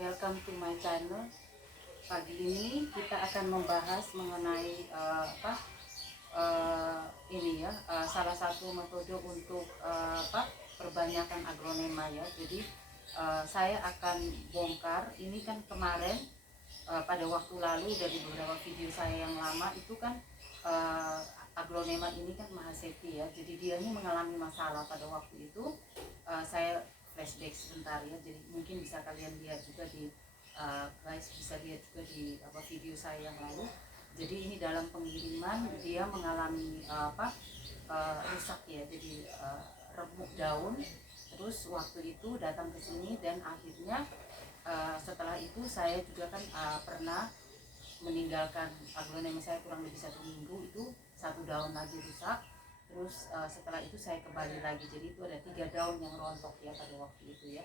welcome to my channel. Pagi ini kita akan membahas mengenai salah satu metode untuk perbanyakan aglonema ya. Jadi saya akan bongkar ini kan kemarin pada waktu lalu dari beberapa video saya yang lama itu kan aglonema ini kan Mahasepi ya. Jadi dia ini mengalami masalah pada waktu itu. Saya flashback sebentar ya, jadi mungkin bisa kalian lihat juga di guys bisa lihat juga di video saya yang lalu. Jadi ini dalam pengiriman dia mengalami rusak ya, jadi remuk daun. Terus waktu itu datang ke sini dan akhirnya setelah itu saya juga kan pernah meninggalkan aglonema saya kurang lebih 1 minggu, itu 1 daun lagi rusak. Terus setelah itu saya kembali lagi, jadi itu ada 3 daun yang rontok ya pada waktu itu ya.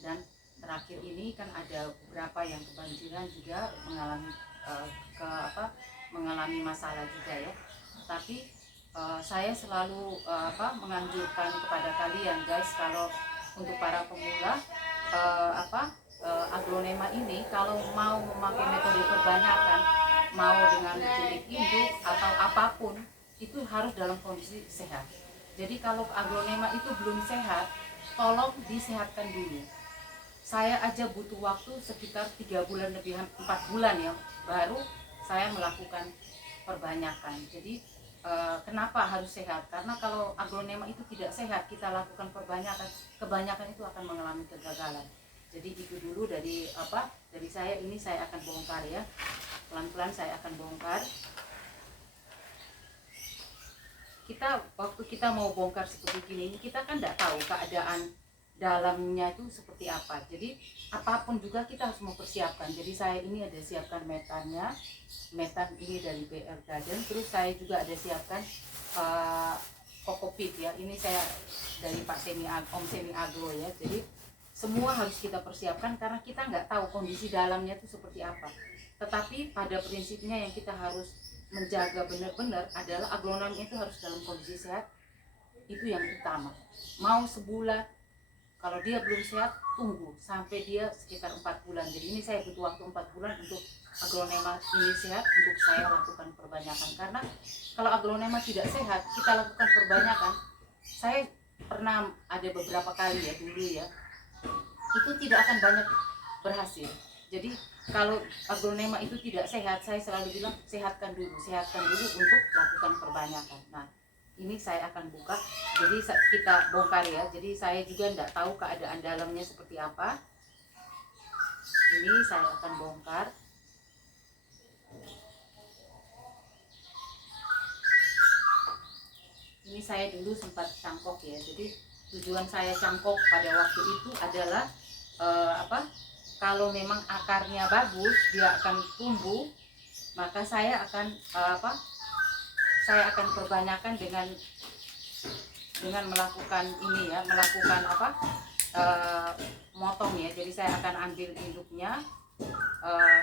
Dan terakhir ini kan ada beberapa yang kebanjiran juga mengalami mengalami masalah juga ya. Tapi saya selalu menganjurkan kepada kalian guys, kalau untuk para pemula aglonema ini kalau mau memakai metode perbanyakan, mau dengan kulit induk atau apapun, itu harus dalam kondisi sehat. Jadi kalau aglonema itu belum sehat, tolong disehatkan dulu. Saya aja butuh waktu sekitar 3 bulan lebih 4 bulan ya, baru saya melakukan perbanyakan. Jadi kenapa harus sehat? Karena kalau aglonema itu tidak sehat, kita lakukan perbanyakan, kebanyakan itu akan mengalami kegagalan. Jadi itu dulu dari saya. Ini saya akan bongkar ya, pelan-pelan saya akan bongkar. Waktu kita mau bongkar seperti ini, kita kan tidak tahu keadaan dalamnya itu seperti apa. Jadi apapun juga kita harus mempersiapkan. Jadi saya ini ada siapkan metannya, metan ini dari BR Garden. Terus saya juga ada siapkan kokopit ya, ini saya dari Om Semi Agro ya. Jadi semua harus kita persiapkan karena kita nggak tahu kondisi dalamnya itu seperti apa. Tetapi pada prinsipnya yang kita harus menjaga benar-benar adalah aglonema itu harus dalam kondisi sehat. Itu yang utama. Mau sebulan, kalau dia belum sehat, tunggu sampai dia sekitar 4 bulan. Jadi ini saya butuh waktu 4 bulan untuk aglonema ini sehat, untuk saya lakukan perbanyakan. Karena kalau aglonema tidak sehat, kita lakukan perbanyakan. Saya pernah ada beberapa kali ya dulu ya, itu tidak akan banyak berhasil. Jadi kalau aglonema itu tidak sehat, saya selalu bilang sehatkan dulu untuk lakukan perbanyakan. Nah, ini saya akan buka, jadi kita bongkar ya. Jadi saya juga tidak tahu keadaan dalamnya seperti apa. Ini saya akan bongkar. Ini saya dulu sempat cangkok ya. Jadi tujuan saya cangkok pada waktu itu adalah kalau memang akarnya bagus, dia akan tumbuh, maka saya akan perbanyakan dengan melakukan ini ya, motong ya. Jadi saya akan ambil induknya,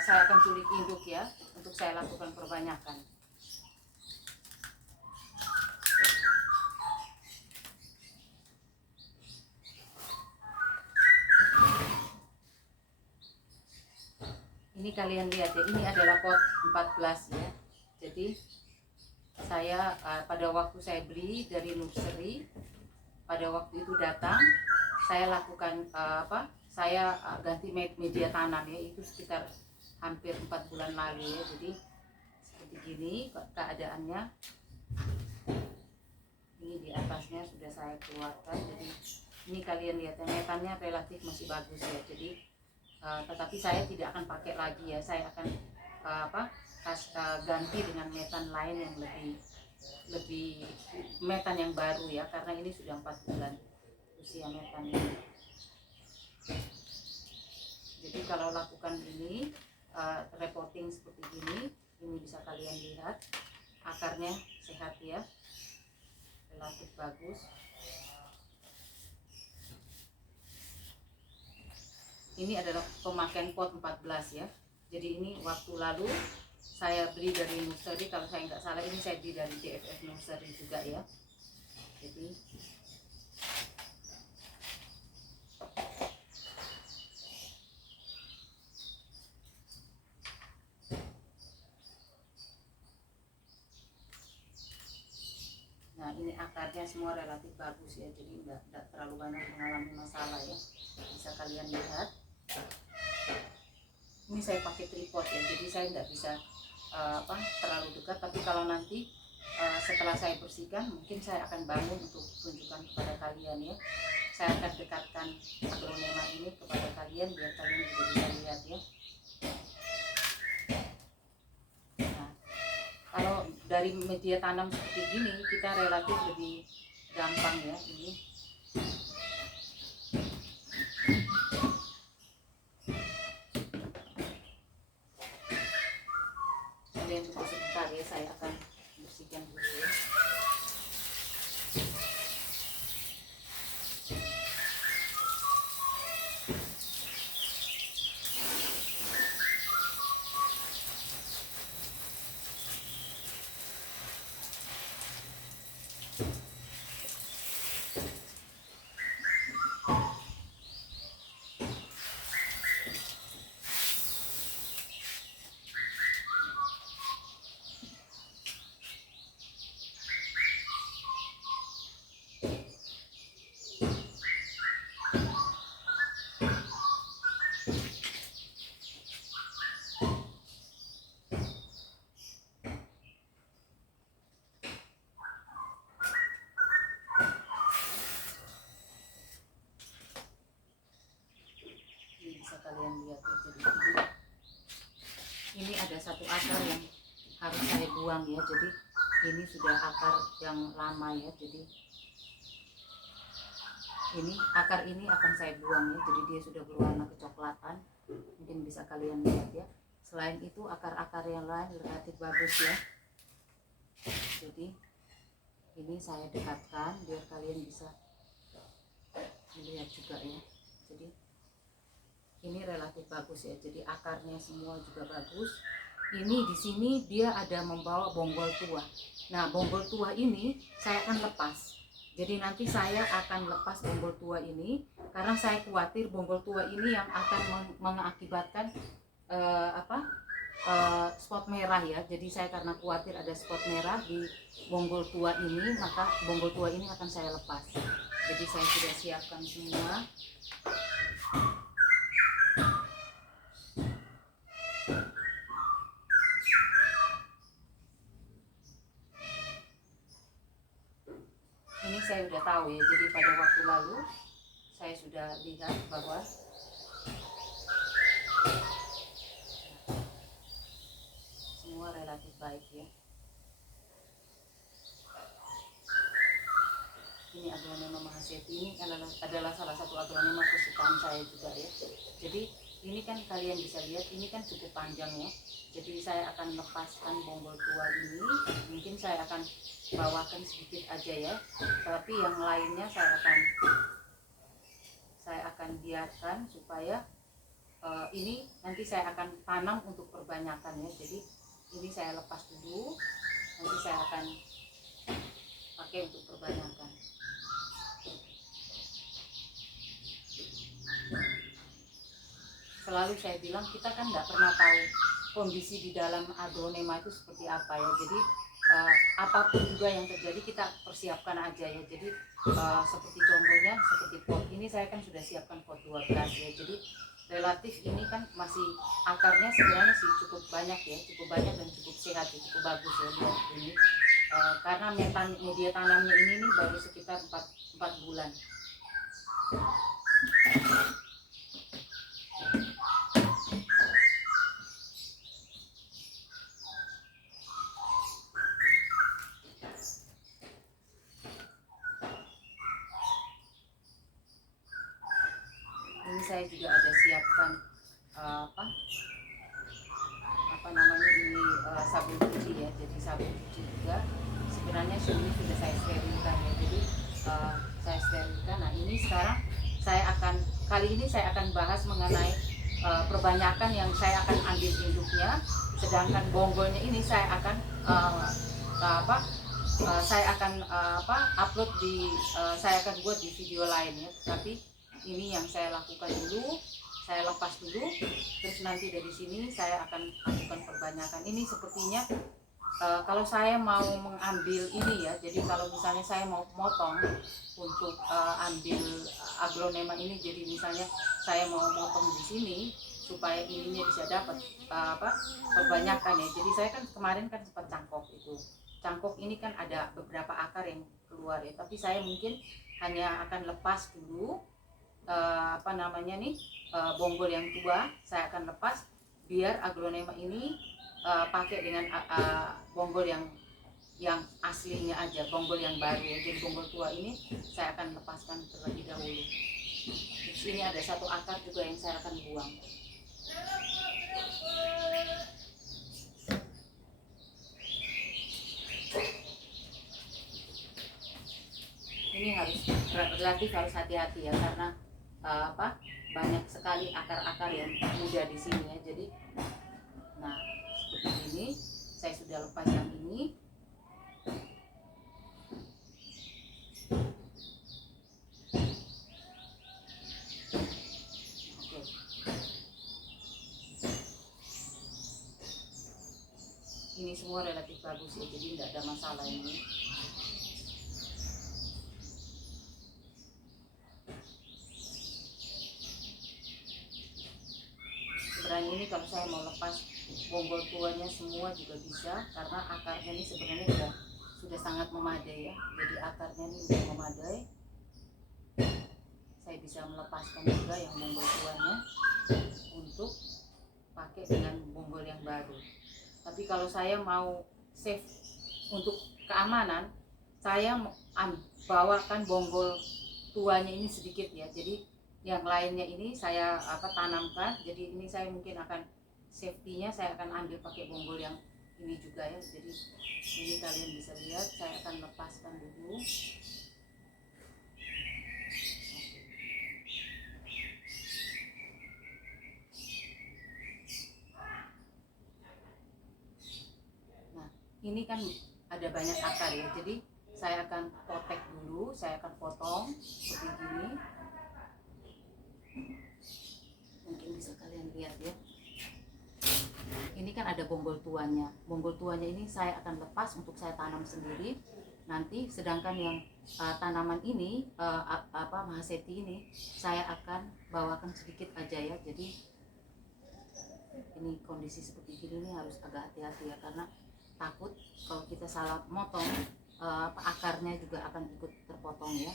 saya akan culik induk ya, untuk saya lakukan perbanyakan. Ini kalian lihat ya, ini adalah pot 14 ya. Jadi saya pada waktu saya beli dari nursery, pada waktu itu datang, saya lakukan saya ganti media tanam ya, itu sekitar hampir 4 bulan lalu ya. Jadi seperti gini keadaannya. Ini di atasnya sudah saya keluarkan. Jadi ini kalian lihat ya, metannya relatif masih bagus ya. Jadi tetapi saya tidak akan pakai lagi ya, saya akan ganti dengan metan lain yang lebih metan yang baru ya, karena ini sudah 4 bulan usia metan ini. Jadi kalau lakukan ini repotting seperti ini bisa kalian lihat akarnya sehat ya, relatif bagus. Ini adalah pemakaian pot 14 ya. Jadi ini waktu lalu saya beli dari nursery, kalau saya nggak salah ini saya beli dari DFF nursery juga ya. Jadi ini akarnya semua relatif bagus ya, jadi tidak terlalu banyak mengalami masalah ya. Bisa kalian lihat. Ini saya pakai tripod ya, jadi saya tidak bisa terlalu dekat. Tapi kalau nanti setelah saya bersihkan, mungkin saya akan bangun untuk tunjukkan kepada kalian ya. Saya akan dekatkan aglonema ini kepada kalian biar kalian juga bisa lihat ya. Nah, kalau dari media tanam seperti gini kita relatif lebih gampang ya ini. Kalian tunggu sebentar ya, saya akan bersihkan dulu ya. Kalian lihat ya, jadi ini ada satu akar yang harus saya buang ya, jadi ini sudah akar yang lama ya, jadi ini akar ini akan saya buang ya, jadi dia sudah berwarna kecoklatan, mungkin bisa kalian lihat ya. Selain itu akar-akar yang lain relatif bagus ya, jadi ini saya dekatkan biar kalian bisa melihat juga ya. Jadi ini relatif bagus ya, jadi akarnya semua juga bagus. Ini di sini dia ada membawa bonggol tua. Nah, bonggol tua ini saya akan lepas. Jadi nanti saya akan lepas bonggol tua ini karena saya khawatir bonggol tua ini yang akan mengakibatkan spot merah ya. Jadi saya karena khawatir ada spot merah di bonggol tua ini, maka bonggol tua ini akan saya lepas. Jadi saya sudah siapkan semua. Ini saya sudah tahu ya, jadi pada waktu lalu saya sudah lihat bahwa semua relatif baik ya. Ini aglonema mahaseti ini adalah salah satu aglonema kesukaan saya juga ya. Jadi ini kan kalian bisa lihat, ini kan cukup panjang ya. Jadi saya akan lepaskan bonggol tua ini, mungkin saya akan bawakan sedikit aja ya, tapi yang lainnya saya akan biarkan supaya ini nanti saya akan tanam untuk perbanyakan ya. Jadi ini saya lepas dulu, nanti saya akan pakai untuk perbanyakan. Selalu saya bilang kita kan nggak pernah tahu kondisi di dalam aglonema itu seperti apa ya. Jadi apapun juga yang terjadi kita persiapkan aja ya. Jadi seperti contohnya seperti pot ini saya kan sudah siapkan pot 12 ya. Jadi relatif ini kan masih akarnya sebenarnya sih cukup banyak ya, cukup banyak dan cukup sehat ya, cukup bagus ya lihat ini. Karena media tanamnya ini nih baru sekitar 4 bulan. Ini saya juga ada siapkan apa namanya ini sabun cuci ya. Jadi sabun cuci juga sebenarnya ini sudah saya sterilkan ya. Jadi saya sterilkan. Nah ini sekarang kali ini saya akan bahas mengenai perbanyakan yang saya akan ambil induknya, sedangkan bonggolnya ini saya akan upload saya akan buat di video lain ya. Tapi ini yang saya lakukan dulu, saya lepas dulu, terus nanti dari sini saya akan lakukan perbanyakan. Ini sepertinya kalau saya mau mengambil ini ya, jadi kalau misalnya saya mau motong untuk ambil aglonema ini, jadi misalnya saya mau motong di sini supaya ininya bisa dapat perbanyakan ya. Jadi saya kan kemarin kan sempat cangkok itu. Cangkok ini kan ada beberapa akar yang keluar ya, tapi saya mungkin hanya akan lepas dulu bonggol yang tua saya akan lepas biar aglonema ini pakai dengan bonggol yang aslinya aja, bonggol yang baru ya. Jadi bonggol tua ini saya akan lepaskan terlebih dahulu. Terus ini ada satu akar juga yang saya akan buang. Ini relatif harus hati-hati ya, karena banyak sekali akar-akar yang muda di sini ya. Jadi nah seperti ini saya sudah lepas yang ini. Oke. Ini semua relatif bagus ya, jadi tidak ada masalah ini. Sebenarnya ini kalau saya mau lepas bonggol tuanya semua juga bisa, karena akarnya ini sebenarnya sudah sangat memadai ya. Jadi akarnya ini sudah memadai. Saya bisa melepaskan juga yang bonggol tuanya untuk pakai dengan bonggol yang baru. Tapi kalau saya mau save untuk keamanan, saya bawakan bonggol tuanya ini sedikit ya. Jadi yang lainnya ini saya tanamkan. Jadi ini saya mungkin akan safety-nya saya akan ambil pakai bonggol yang ini juga ya. Jadi ini kalian bisa lihat, saya akan lepaskan dulu. Nah ini kan ada banyak akar ya, jadi saya akan potek dulu, saya akan potong seperti ini. Mungkin bisa kalian lihat ya, ini kan ada bonggol tuanya. Bonggol tuanya ini saya akan lepas untuk saya tanam sendiri nanti, sedangkan yang tanaman ini mahaseti ini saya akan bawakan sedikit aja ya. Jadi ini kondisi seperti ini harus agak hati-hati ya, karena takut kalau kita salah motong akarnya juga akan ikut terpotong ya.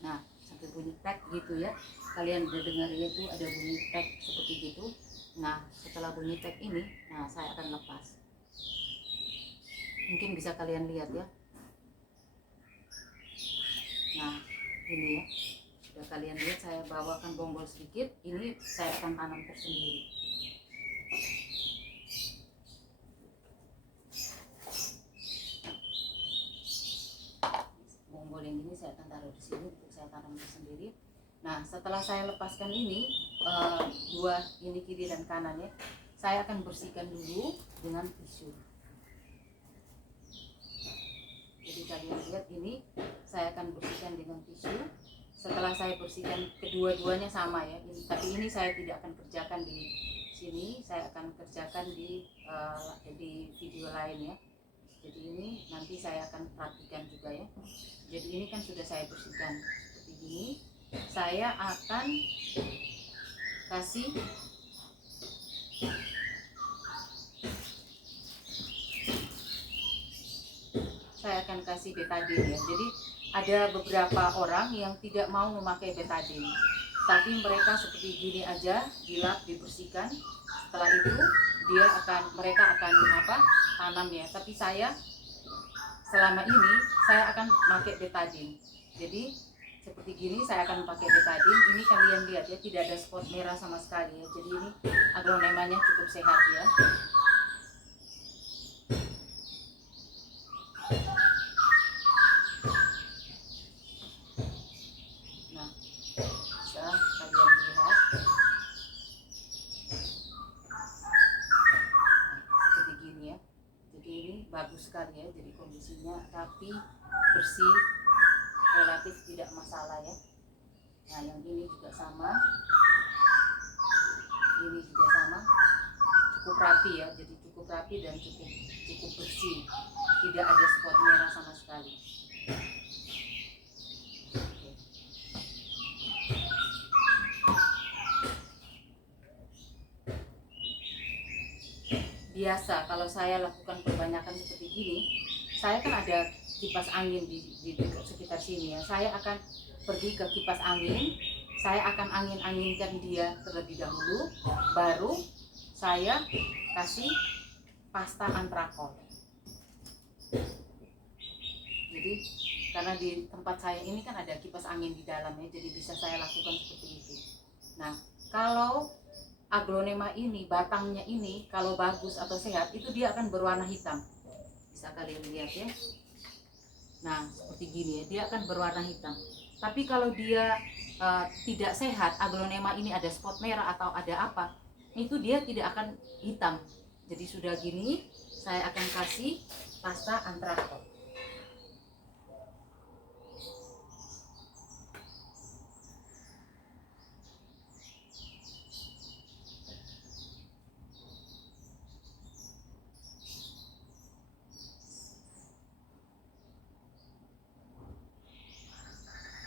Nah sampai bunyi tek gitu ya, kalian udah dengar itu ada bunyi tek seperti gitu. Nah setelah bunyi tek ini, nah saya akan lepas. Mungkin bisa kalian lihat ya. Nah ini ya, sudah kalian lihat saya bawakan bonggol sedikit, ini saya akan tanam tersendiri. Bonggol yang ini saya akan taruh di sini untuk saya tanam tersendiri. Nah setelah saya lepaskan ini dua ini kiri dan kanan ya, saya akan bersihkan dulu dengan tisu. Jadi kalian lihat ini saya akan bersihkan dengan tisu. Setelah saya bersihkan kedua-duanya sama ya, tapi ini saya tidak akan kerjakan di sini, saya akan kerjakan di video lain ya. Jadi ini nanti saya akan perhatikan juga ya. Jadi ini kan sudah saya bersihkan seperti ini. Saya akan kasih betadine ya. Jadi ada beberapa orang yang tidak mau memakai betadine, tapi mereka seperti gini aja, dilap, dibersihkan. Setelah itu mereka akan tanam ya. Tapi saya selama ini saya akan pakai betadine. Jadi seperti gini saya akan pakai betadine. Ini kalian lihat ya, tidak ada spot merah sama sekali ya. Jadi ini aglonemanya cukup sehat ya. Nah bisa kalian lihat pastinya rapi, bersih, relatif tidak masalah ya. Nah yang ini juga sama, ini juga sama, cukup rapi ya, jadi cukup rapi dan cukup bersih, tidak ada spot merah sama sekali. Biasa kalau saya lakukan perbanyakan seperti gini, saya kan ada kipas angin di sekitar sini ya, saya akan pergi ke kipas angin, saya akan angin-anginkan dia terlebih dahulu, baru saya kasih pasta antrakol. Jadi karena di tempat saya ini kan ada kipas angin di dalamnya, jadi bisa saya lakukan seperti itu. Nah kalau aglonema ini, batangnya ini kalau bagus atau sehat, itu dia akan berwarna hitam. Bisa kalian lihat ya. Nah seperti gini ya, dia akan berwarna hitam. Tapi kalau dia tidak sehat, aglonema ini ada spot merah atau ada apa, itu dia tidak akan hitam. Jadi sudah gini, saya akan kasih pasta antrakol.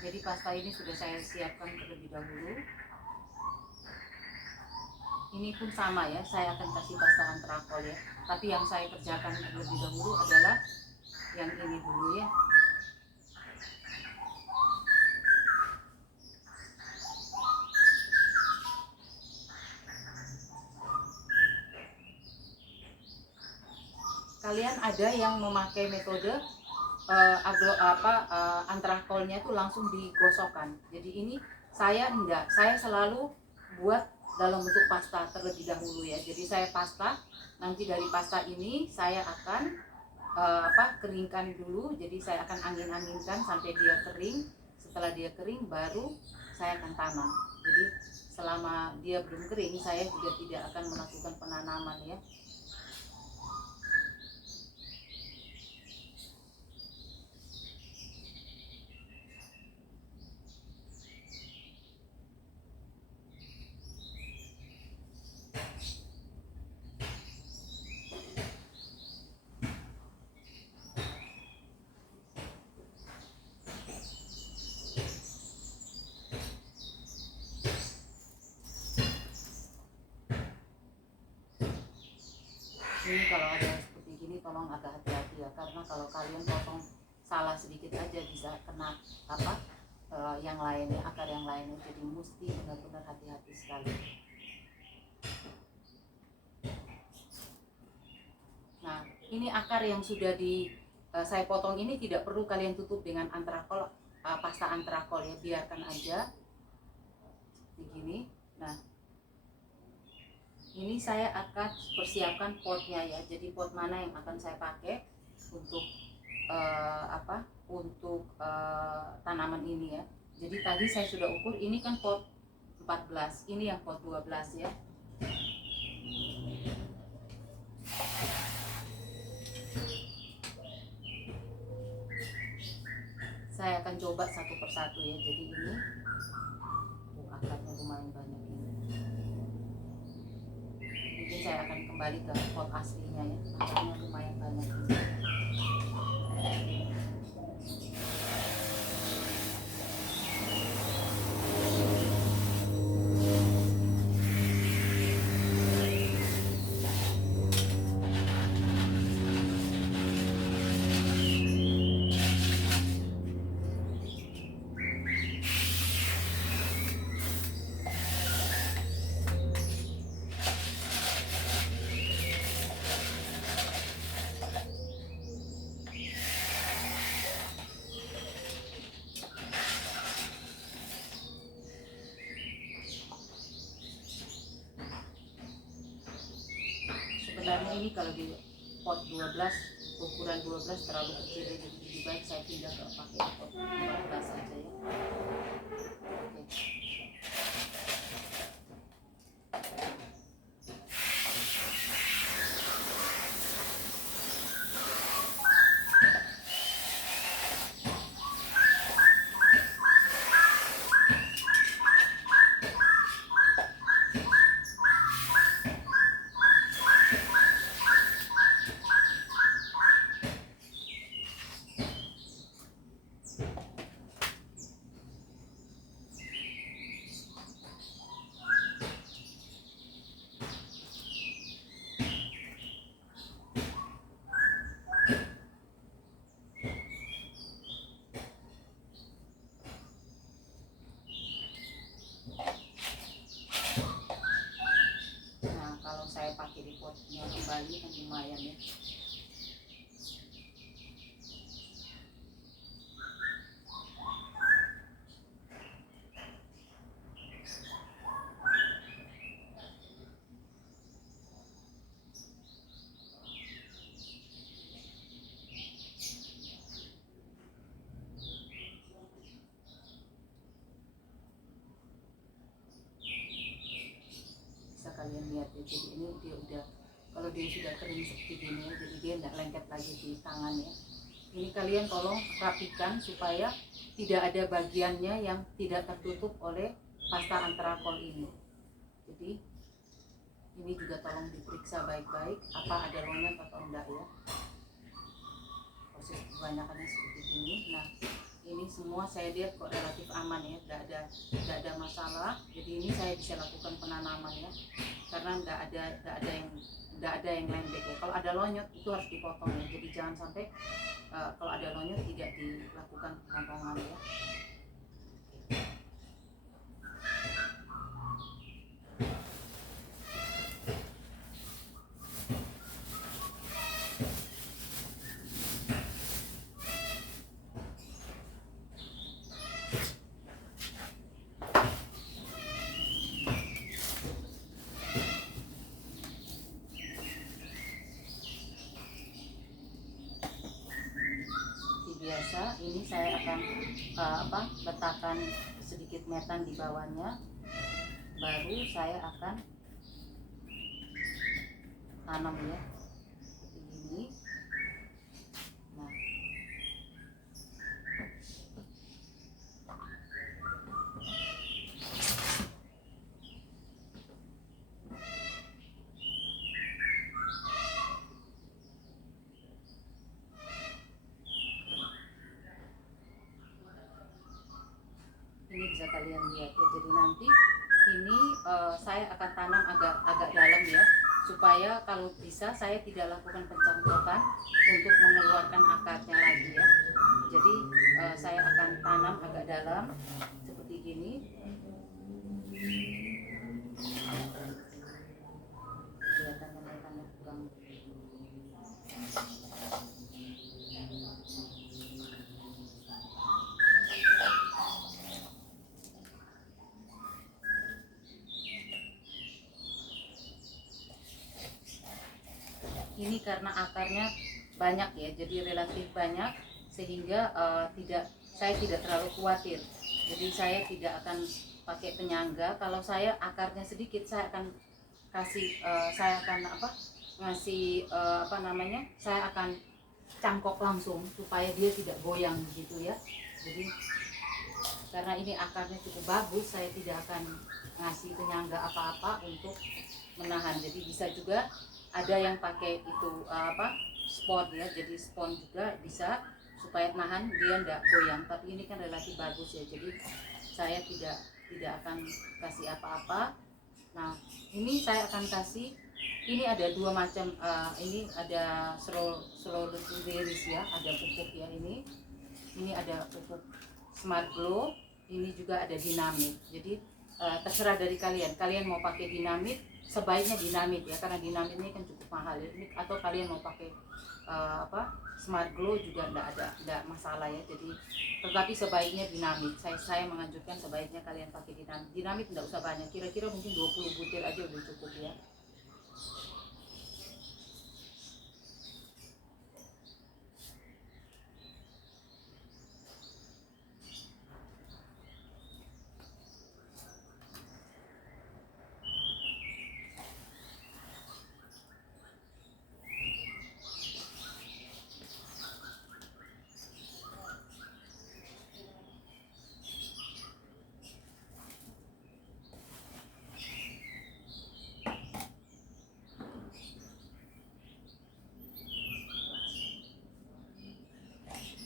Jadi pasta ini sudah saya siapkan terlebih dahulu. Ini pun sama ya, saya akan kasih pasta antrakol ya. Tapi yang saya kerjakan terlebih dahulu adalah yang ini dulu ya. Kalian ada yang memakai metode antrakolnya itu langsung digosokkan. Jadi ini saya enggak, saya selalu buat dalam bentuk pasta terlebih dahulu ya. Jadi saya pasta, nanti dari pasta ini saya akan keringkan dulu. Jadi saya akan angin-anginkan sampai dia kering. Setelah dia kering baru saya akan tanam. Jadi selama dia belum kering saya juga tidak akan melakukan penanaman ya. Ini kalau ada seperti gini tolong agak hati-hati ya, karena kalau kalian potong salah sedikit aja bisa kena yang lainnya, akar yang lainnya. Jadi mesti benar-benar hati-hati sekali. Nah ini akar yang sudah saya potong ini tidak perlu kalian tutup dengan antrakol, pasta antrakol ya, biarkan aja begini. Nah ini saya akan persiapkan potnya ya. Jadi pot mana yang akan saya pakai untuk tanaman ini ya. Jadi tadi saya sudah ukur, ini kan pot 14, ini yang pot 12 ya. Saya akan coba satu persatu ya. Jadi ini akarnya lumayan banyak ini. Mungkin saya akan kembali ke pot aslinya ya, akarnya lumayan banyak ini. Sebenarnya ini kalau di pot 12, ukuran 12 terlalu kecil, jadi lebih baik saya pindah ke pakai pot 14 saja ya. Oke. ototnya kembali kan lumayan ya. Kalian lihat ya, jadi ini dia udah, kalau dia sudah kering seperti ini ya, jadi dia tidak lengket lagi di tangan ya. Ini kalian tolong rapikan supaya tidak ada bagiannya yang tidak tertutup oleh pasta antrakol ini. Jadi ini juga tolong diperiksa baik-baik apa ada lonyot atau enggak ya. Proses kebanyakannya seperti ini. Nah ini semua saya lihat kok relatif aman ya, tidak ada masalah. Jadi ini saya bisa lakukan penanaman ya, karena tidak ada yang lembek ya. Kalau ada lonyot itu harus dipotong ya. Jadi jangan sampai kalau ada lonyot tidak dilakukan pemotongan ya. Biasa ini saya akan letakkan sedikit metan di bawahnya, baru saya akan tanam ya seperti ini. Nah ini bisa kalian lihat ya. Jadi nanti ini saya akan tanam agak dalam ya, supaya kalau bisa saya tidak lakukan pencangkokan untuk mengeluarkan akarnya lagi ya. Jadi saya akan tanam agak dalam seperti gini. Kelihatannya metannya kurang. Ini karena akarnya banyak ya, jadi relatif banyak sehingga saya tidak terlalu khawatir. Jadi saya tidak akan pakai penyangga. Kalau saya akarnya sedikit, saya akan kasih saya akan cangkok langsung supaya dia tidak goyang gitu ya. Jadi karena ini akarnya cukup bagus, saya tidak akan ngasih penyangga apa-apa untuk menahan. Jadi bisa juga ada yang pakai itu spot ya, jadi spon juga bisa supaya nahan dia tidak goyang. Tapi ini kan relatif bagus ya, jadi saya tidak akan kasih apa-apa. Nah ini saya akan kasih, ini ada dua macam, ini ada slow release ya, ada pupuk ya, ini ada pupuk Smart Glow, ini juga ada dinamit. Jadi terserah dari kalian mau pakai dinamit, sebaiknya dinamit ya, karena dinamit ini kan cukup mahal ya. Atau kalian mau pakai Smart Glow juga tidak masalah ya. Jadi tetapi sebaiknya dinamit. Saya menganjurkan sebaiknya kalian pakai dinamit. Dinamit tidak usah banyak, kira-kira mungkin 20 butir aja udah cukup ya.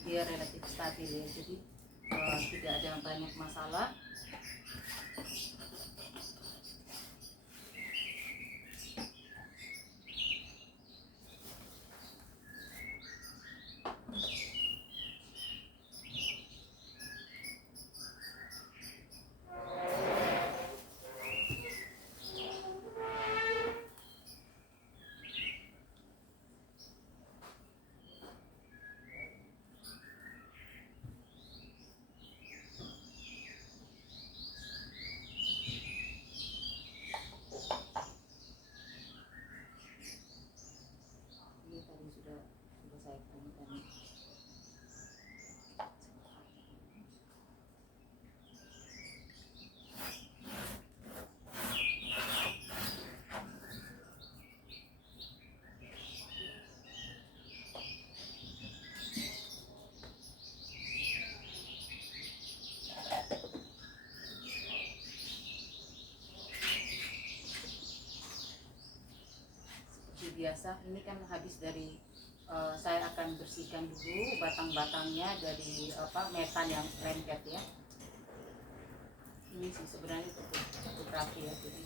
Dia relatif stabil ya, jadi tidak ada banyak masalah. biasa. Ini kan habis dari saya akan bersihkan dulu batang-batangnya dari metan yang lengket ya. Ini sih sebenarnya cukup rapi ya. Jadi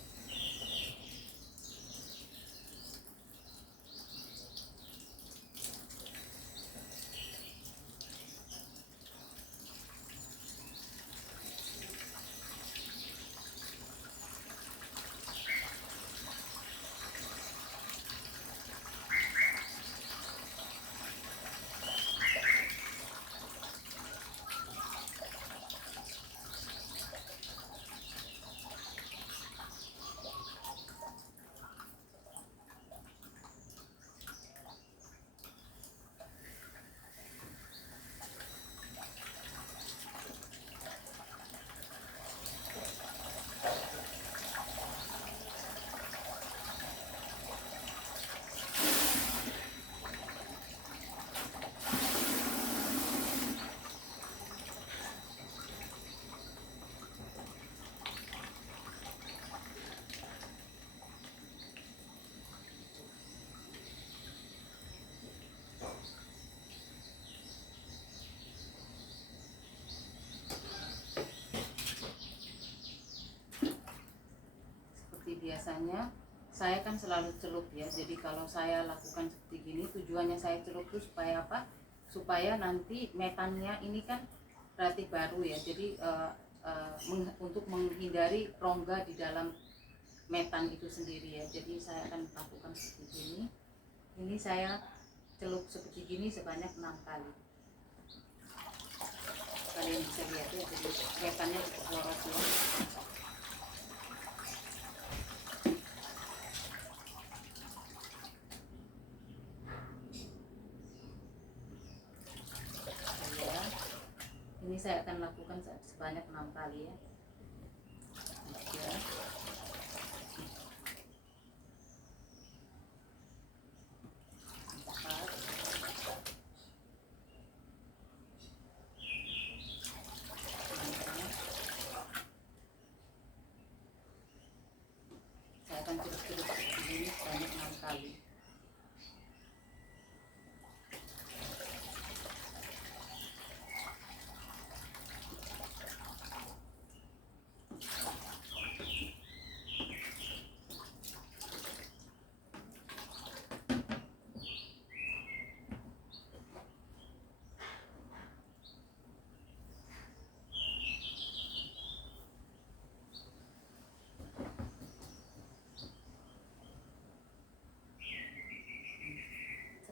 biasanya saya kan selalu celup ya. Jadi kalau saya lakukan seperti gini, tujuannya saya celup itu supaya apa? Supaya nanti metannya ini kan relatif baru ya. Jadi untuk menghindari rongga di dalam metan itu sendiri ya. Jadi saya akan lakukan seperti ini. Ini saya celup seperti gini sebanyak 6 kali. Kalian bisa lihat ya, jadi metannya cukup loros ya. Ini saya akan lakukan sebanyak 6 kali ya. Saya akan celup-celup seperti ini sebanyak 6 kali.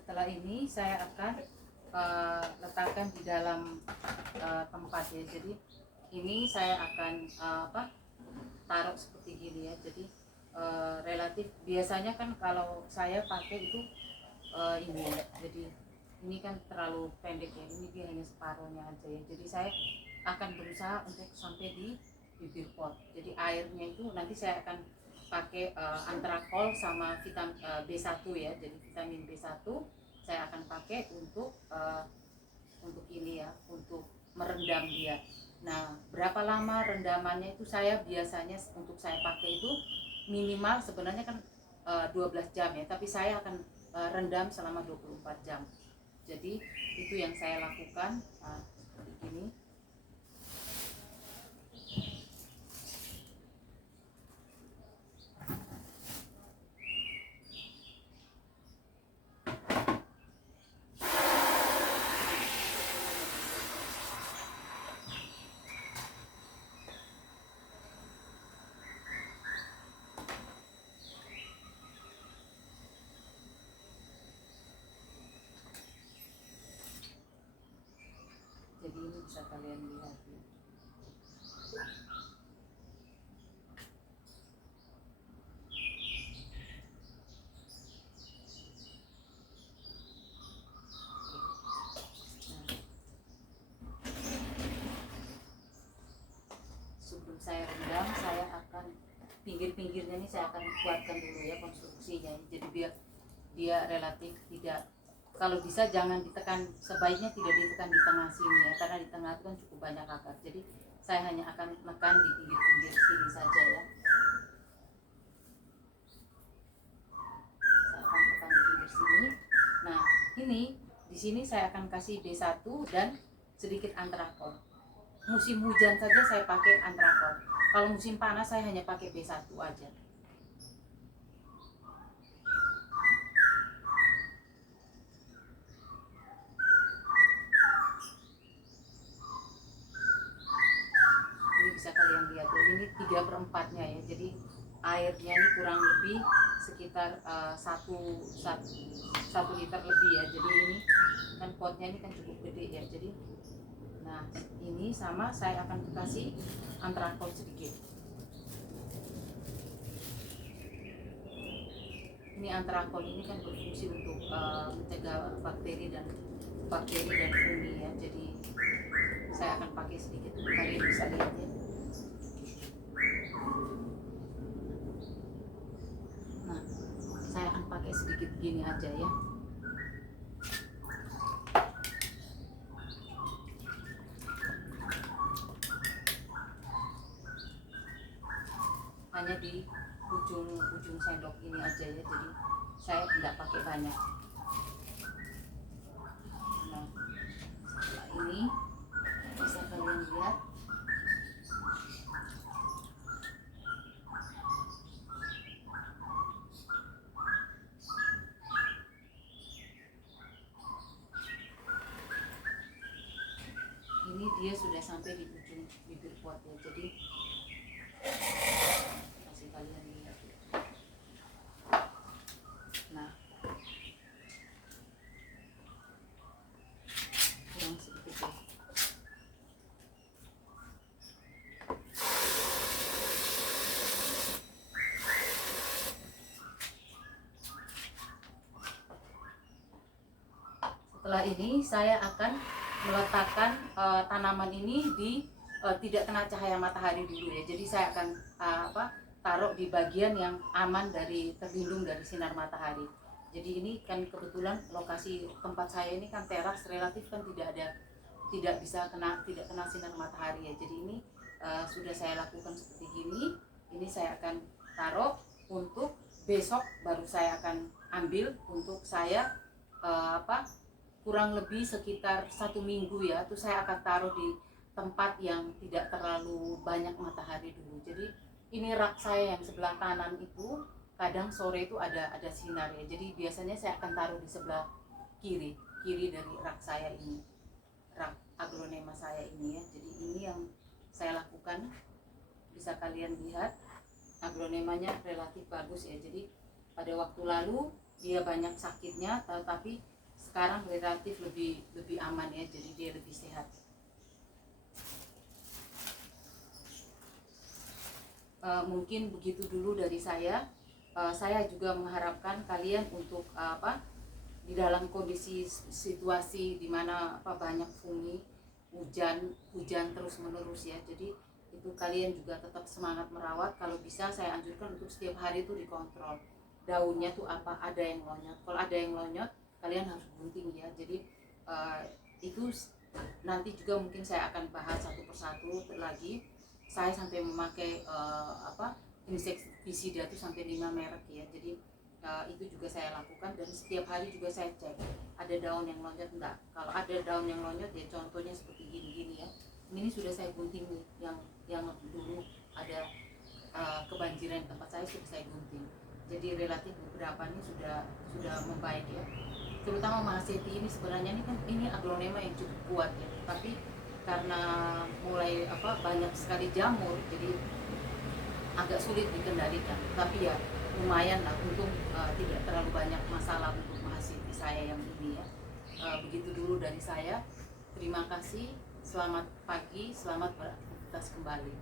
Setelah ini saya akan letakkan di dalam tempat ya. Jadi ini saya akan taruh seperti gini ya. Jadi relatif biasanya kan kalau saya pakai itu ini ya. Jadi ini kan terlalu pendek ya. Ini dia hanya separuhnya aja ya. Jadi saya akan berusaha untuk sampai di bibir pot. Jadi airnya itu nanti saya akan pakai antrakol sama vitamin B1 ya. Jadi vitamin B1 saya akan pakai untuk ini ya, untuk merendam dia. Nah, berapa lama rendamannya itu saya biasanya untuk saya pakai itu minimal sebenarnya kan 12 jam ya, tapi saya akan rendam selama 24 jam. Jadi itu yang saya lakukan seperti ini. Jadi ini bisa kalian lihat ya. Sebelum saya rendam, saya akan pinggir-pinggirnya ini saya akan kuatkan dulu ya konstruksinya. Jadi biar dia relatif tidak, kalau bisa jangan ditekan, sebaiknya tidak ditekan di tengah sini ya, karena di tengah itu kan cukup banyak akar. Jadi saya hanya akan menekan di pinggir-pinggir sini saja ya. Saya akan tekan di di sini saya akan kasih B1 dan sedikit antrakol. Musim hujan saja saya pakai antrakol. Kalau musim panas saya hanya pakai B1 aja. Ini bisa kalian lihat ya, ini 3/4-nya ya. Jadi airnya ini kurang lebih sekitar 1 liter lebih ya. Jadi ini kan potnya ini kan cukup gede ya. Jadi nah ini sama saya akan kasih antrakol sedikit. Ini antrakol ini kan berfungsi untuk mencegah bakteri dan fungi ya. Jadi saya akan pakai sedikit, kalian bisa lihat ya. Nah, saya akan pakai sedikit gini aja ya. Hanya di ujung sendok ini aja ya. Jadi saya tidak pakai banyak. Nah, setelah ini bisa kalian lihat ini dia sudah sampai di ujung bibir pot ya. Jadi kasih kalian lihat ya. Nah, kurang sedikit ya. Setelah ini saya akan meletakkan tanaman ini di tidak kena cahaya matahari dulu ya. Jadi saya akan taruh di bagian yang aman dari terlindung dari sinar matahari. Jadi ini kan kebetulan lokasi tempat saya ini kan teras, relatif kan tidak kena sinar matahari ya. Jadi ini sudah saya lakukan seperti gini. Ini saya akan taruh untuk besok baru saya akan ambil untuk saya kurang lebih sekitar 1 minggu ya. Itu saya akan taruh di tempat yang tidak terlalu banyak matahari dulu. Jadi ini rak saya yang sebelah kanan itu kadang sore itu ada sinar ya. Jadi biasanya saya akan taruh di sebelah kiri dari rak saya ini, rak aglonema saya ini ya. Jadi ini yang saya lakukan, bisa kalian lihat aglonemanya relatif bagus ya. Jadi pada waktu lalu dia banyak sakitnya, tetapi sekarang relatif lebih aman ya. Jadi dia lebih sehat. Mungkin begitu dulu dari saya. Saya juga mengharapkan kalian untuk di dalam kondisi situasi di mana banyak fungi, hujan terus menerus ya. Jadi itu kalian juga tetap semangat merawat. Kalau bisa saya anjurkan untuk setiap hari itu dikontrol daunnya tuh ada yang lonyot. Kalau ada yang lonyot kalian harus gunting ya. Jadi itu nanti juga mungkin saya akan bahas satu persatu lagi. Saya sampai memakai insektisida itu sampai 5 merek ya. Jadi itu juga saya lakukan, dan setiap hari juga saya cek ada daun yang lonjot enggak. Kalau ada daun yang lonjot ya contohnya seperti gini ya. Ini sudah saya gunting nih, yang dulu ada kebanjiran tempat saya sudah saya gunting. Jadi relatif beberapa ini sudah membaik ya. Terutama Mahaseti ini sebenarnya ini aglonema yang cukup kuat ya. Tapi karena mulai banyak sekali jamur, jadi agak sulit dikendalikan. Tapi ya lumayan lah, untung tidak terlalu banyak masalah untuk Mahaseti saya yang ini ya. Begitu dulu dari saya. Terima kasih. Selamat pagi, selamat beraktivitas kembali.